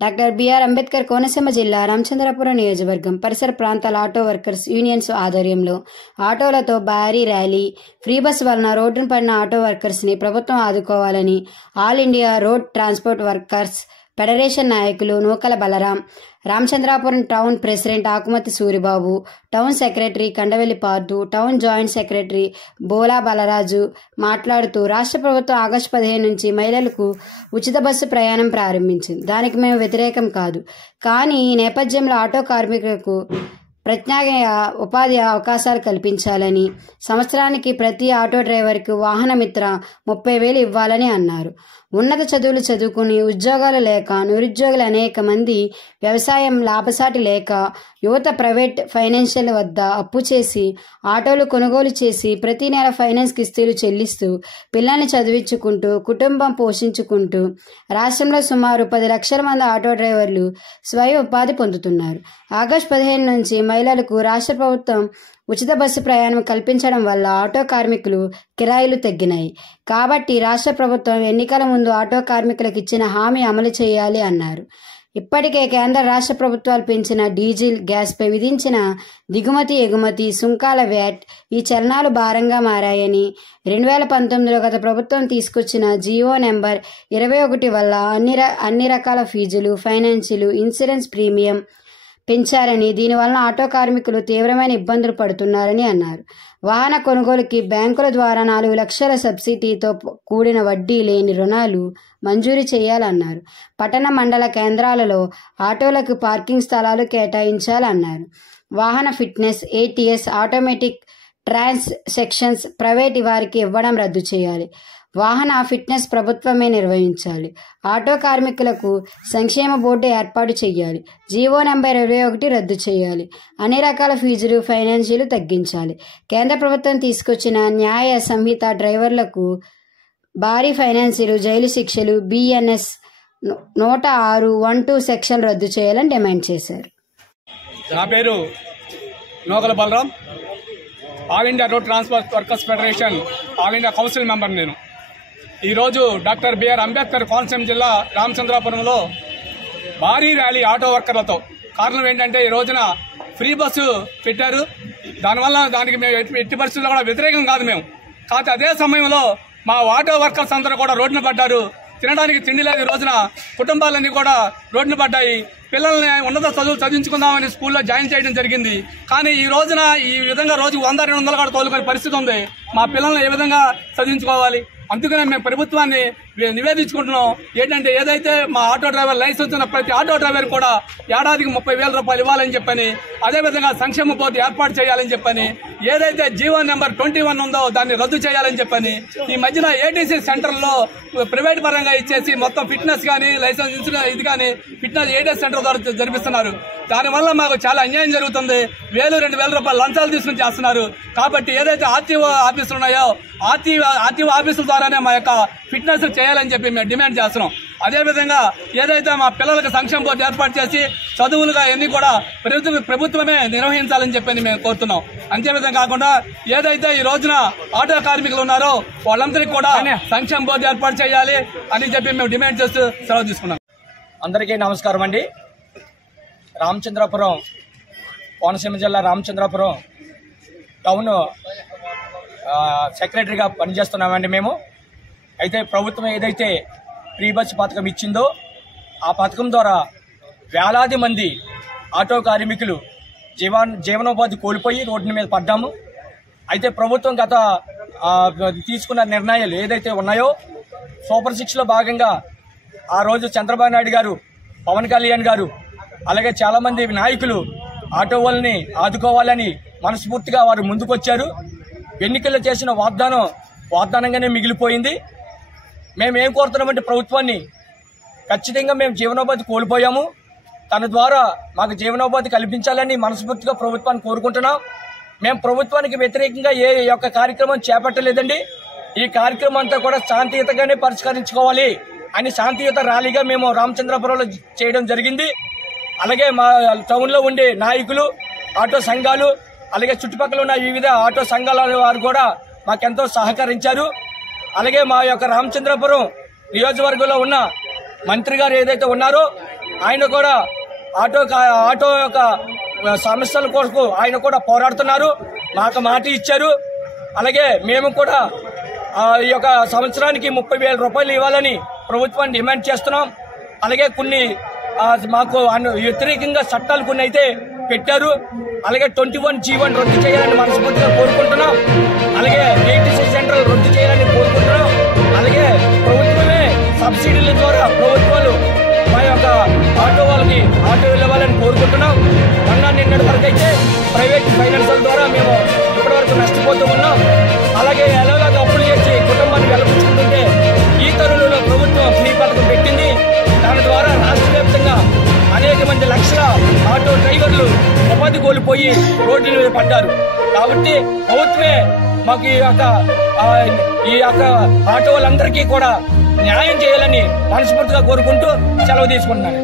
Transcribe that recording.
Doctor BR Ambedkar Konaseema జిల్లా రామచంద్రాపురం నియోజకవర్గం పరిసర ప్రాంతాల ఆటో వర్కర్స్ యూనియన్స్ ఆధ్వర్యంలో ఆటోలతో భారీ ర్యాలీ. ఫ్రీ బస్ వలన రోడ్డున పడిన ఆటో వర్కర్స్ని ప్రభుత్వం ఆదుకోవాలని all India road transport workers federation నాయకులు Nookala Balaram, Ramachandrapuram town president Akumathi Suribabu, town secretary Kandavelli Pardhu, town joint secretary Bola Balaraju మాట్లాడుతూ రాష్ట్ర ప్రభుత్వం ఆగస్టు 15 నుంచి మహిళలకు ఉచిత బస్సు ప్రయాణం ప్రారంభించింది. దానికి మేము వ్యతిరేకం కాదు. కానీ ఈ నేపథ్యంలో ఆటో కార్మికులకు ప్రత్యామ్నాయ ఉపాధి అవకాశాలు కల్పించాలని, సంవత్సరానికి ప్రతి ఆటో డ్రైవర్కు వాహన మిత్ర 30,000 ఇవ్వాలని అన్నారు. ఉన్నత చదువులు చదువుకుని ఉద్యోగాలు లేక నిరుద్యోగులు అనేక మంది, వ్యవసాయం లాభసాటి లేక యువత ప్రైవేట్ ఫైనాన్షియల్ వద్ద అప్పు చేసి ఆటోలు కొనుగోలు చేసి ప్రతి నెల ఫైనాన్స్ కిస్తీలు చెల్లిస్తూ పిల్లల్ని చదివించుకుంటూ కుటుంబం పోషించుకుంటూ రాష్ట్రంలో సుమారు 10 లక్షల మంది ఆటో డ్రైవర్లు స్వయం ఉపాధి పొందుతున్నారు. ఆగస్టు 15 నుంచి మహిళలకు రాష్ట్ర ప్రభుత్వం ఉచిత బస్సు ప్రయాణం కల్పించడం వల్ల ఆటో కార్మికులు కిరాయిలు తగ్గినాయి. కాబట్టి రాష్ట్ర ప్రభుత్వం ఎన్నికల ముందు ఆటో కార్మికులకు ఇచ్చిన హామీ అమలు చేయాలి అన్నారు. ఇప్పటికే కేంద్ర రాష్ట్ర ప్రభుత్వాలు పెంచిన డీజిల్, గ్యాస్పై విధించిన దిగుమతి ఎగుమతి సుంకాల వ్యాట్ ఈ చలనాలు భారంగా మారాయని, 2019లో గత ప్రభుత్వం తీసుకొచ్చిన జీవో నెంబర్ 21 వల్ల అన్ని రకాల ఫీజులు, ఫైనాన్షియల్, ఇన్సూరెన్స్ ప్రీమియం పెంచారని, దీనివలన ఆటో కార్మికులు తీవ్రమైన ఇబ్బందులు పడుతున్నారని అన్నారు. వాహన కొనుగోలుకి బ్యాంకుల ద్వారా 4 లక్షల సబ్సిడీతో కూడిన వడ్డీ లేని రుణాలు మంజూరు చేయాలన్నారు. పట్టణ మండల కేంద్రాలలో ఆటోలకు పార్కింగ్ స్థలాలు కేటాయించాలన్నారు. వాహన fitness, ATS, automatic transactions private వారికి ఇవ్వడం రద్దు చేయాలి. వాహన ఫిట్నెస్ ప్రభుత్వమే నిర్వహించాలి. ఆటో కార్మికులకు సంక్షేమ బోర్డు ఏర్పాటు చేయాలి. జీవో నెంబర్ 21 రద్దు చేయాలి. అన్ని రకాల ఫీజులు, ఫైనాన్షియల్ తగ్గించాలి. కేంద్ర ప్రభుత్వం తీసుకొచ్చిన న్యాయ సంహిత డ్రైవర్లకు భారీ ఫైనాన్షియల్, జైలు శిక్షలు, BNS 106(1)(2) సెక్షన్ రద్దు చేయాలని డిమాండ్ చేశారు. నా పేరు Nookala Balaram, all India road transport workers federation all India council member. నేను ఈరోజు డాక్టర్ బిఆర్ అంబేద్కర్ కోనసీమ జిల్లా రామచంద్రాపురంలో భారీ ర్యాలీ ఆటో వర్కర్లతో. కారణం ఏంటంటే ఈ రోజున ఫ్రీ బస్సు పెట్టారు. దానికి మేము ఎట్టి పరిస్థితుల్లో కూడా వ్యతిరేకం కాదు మేము. కాకపోతే అదే సమయంలో మా ఆటో వర్కర్స్ అందరూ కూడా రోడ్డున పడ్డారు. తినడానికి తిండి లేదు. ఈ రోజున కుటుంబాలన్నీ కూడా రోడ్డున పడ్డాయి. పిల్లల్ని ఉన్నత చదువులు చదివించుకుందామని స్కూల్లో జాయిన్ చేయడం జరిగింది. కానీ ఈ రోజున ఈ విధంగా రోజుకు 100-200 కూడా తోలుకునే పరిస్థితి ఉంది. మా పిల్లల్ని ఏ విధంగా చదివించుకోవాలి? అందుకనే మేము ప్రభుత్వాన్ని నివేదించుకుంటున్నాం. ఏంటంటే ఏదైతే మా ఆటో డ్రైవర్ లైసెన్స్ ఉన్న ప్రతి ఆటో డ్రైవర్ కూడా ఏడాదికి 30,000 రూపాయలు ఇవ్వాలని చెప్పని, అదేవిధంగా సంక్షేమ బోర్డు ఏర్పాటు చేయాలని చెప్పని, ఏదైతే జీవో నెంబర్ 21 ఉందో దాన్ని రద్దు చేయాలని చెప్పని, ఈ మధ్యన ATC సెంటర్లో ప్రైవేట్ పరంగా ఇచ్చేసి మొత్తం ఫిట్నెస్ కానీ లైసెన్స్ ఇన్సూరెన్స్ ఇది కానీ ఫిట్నెస్ ATC సెంటర్ ద్వారా జరిపిస్తున్నారు. దానివల్ల మాకు చాలా అన్యాయం జరుగుతుంది. 1,000-2,000 రూపాయలు లంచాలు తీసుకుని చేస్తున్నారు. కాబట్టి ఏదైతే RTO ఆఫీసులు ఉన్నాయో RTO ఆఫీసుల ద్వారానే మా యొక్క ఫిట్నెస్ చేయాలని చెప్పి మేము డిమాండ్ చేస్తున్నాం. అదేవిధంగా ఏదైతే మా పిల్లలకు సంక్షేమ బోర్డు ఏర్పాటు చేసి చదువులుగా ఎన్ని కూడా ప్రభుత్వమే నిర్వహించాలని చెప్పి మేము కోరుతున్నాం. అంతేవిధంగా కాకుండా ఏదైతే ఈ రోజున ఆటో కార్మికులు ఉన్నారో వాళ్ళందరికీ కూడా సంక్షేమ బోర్డు ఏర్పాటు చేయాలి అని చెప్పి మేము డిమాండ్ చేస్తూ సెలవు తీసుకున్నాం. అందరికీ నమస్కారం అండి. రామచంద్రాపురం, కోనసీమ జిల్లా రామచంద్రాపురం టౌన్ సెక్రటరీగా పనిచేస్తున్నామండి మేము. అయితే ప్రభుత్వం ఏదైతే ఫ్రీ బస్ పథకం ఇచ్చిందో ఆ పథకం ద్వారా వేలాది మంది ఆటో కార్మికులు జీవనోపాధి కోల్పోయి రోడ్డు మీద పడ్డాము. అయితే ప్రభుత్వం గత తీసుకున్న నిర్ణయాలు ఏదైతే ఉన్నాయో సూపర్ 6లో భాగంగా ఆ రోజు చంద్రబాబు నాయుడు గారు, పవన్ కళ్యాణ్ గారు, అలాగే చాలామంది నాయకులు ఆటో వాళ్ళని ఆదుకోవాలని మనస్ఫూర్తిగా వారు ముందుకొచ్చారు. ఎన్నికల్లో చేసిన వాగ్దానంగానే మిగిలిపోయింది. మేమేం కోరుతున్నామంటే ప్రభుత్వాన్ని, ఖచ్చితంగా మేము జీవనోపాధి కోల్పోయాము. తన ద్వారా మాకు జీవనోపాధి కల్పించాలని మనస్ఫూర్తిగా ప్రభుత్వాన్ని కోరుకుంటున్నాం. మేము ప్రభుత్వానికి వ్యతిరేకంగా ఏ యొక్క కార్యక్రమం చేపట్టలేదండి. ఈ కార్యక్రమం అంతా కూడా శాంతియుతంగానే పరిష్కరించుకోవాలి అని శాంతియుత ర్యాలీగా మేము రామచంద్రపురంలో చేయడం జరిగింది. అలాగే మా టౌన్లో ఉండే నాయకులు, ఆటో సంఘాలు, అలాగే చుట్టుపక్కల ఉన్న వివిధ ఆటో సంఘాల వారు కూడా మాకెంతో సహకరించారు. అలాగే మా యొక్క రామచంద్రపురం నియోజకవర్గంలో ఉన్న మంత్రి గారు ఏదైతే ఉన్నారో ఆయన కూడా ఆటో యొక్క సమస్యల కొరకు ఆయన కూడా పోరాడుతున్నారు. మాకు మాట ఇచ్చారు. అలాగే మేము కూడా ఈ యొక్క సంవత్సరానికి 30,000 రూపాయలు ఇవ్వాలని ప్రభుత్వాన్ని డిమాండ్ చేస్తున్నాం. అలాగే కొన్ని మాకు వ్యతిరేకంగా చట్టాలు కొన్ని అయితే పెట్టారు. అలాగే 21G1 రద్దు చేయాలని మనస్ఫూర్తిగా కోరుకుంటున్నాం. అలాగే ఏటీసీ సెంటర్ రద్దు చేయాలని కోరుకుంటున్నాం. అలాగే ప్రభుత్వమే సబ్సిడీల ద్వారా ప్రభుత్వాలు మా యొక్క ఆటో వాళ్ళకి ఆటో ఇవ్వాలని కోరుకుంటున్నాం. నిన్నటి వరకు అయితే ప్రైవేట్ ఫైనాన్షియల్ ద్వారా మేము ఇప్పటి వరకు నష్టపోతూ ఉన్నాం. అలాగే ఎలాగ అప్పులు చేసి కుటుంబాన్ని వెలపించుకుంటుంటే ఈ తరుణంలో ప్రభుత్వం ఫ్రీ పథకం పెట్టింది. దాని ద్వారా రాష్ట్ర వ్యాప్తంగా అనేక మంది లక్షల ఆటో డ్రైవర్లు ఉపాధి కోల్పోయి రోడ్ల మీద పడ్డారు. కాబట్టి ప్రభుత్వమే మాకు ఈ యొక్క ఆటో వాళ్ళందరికీ కూడా న్యాయం చేయాలని మనస్ఫూర్తిగా కోరుకుంటూ సెలవు తీసుకుంటున్నాను.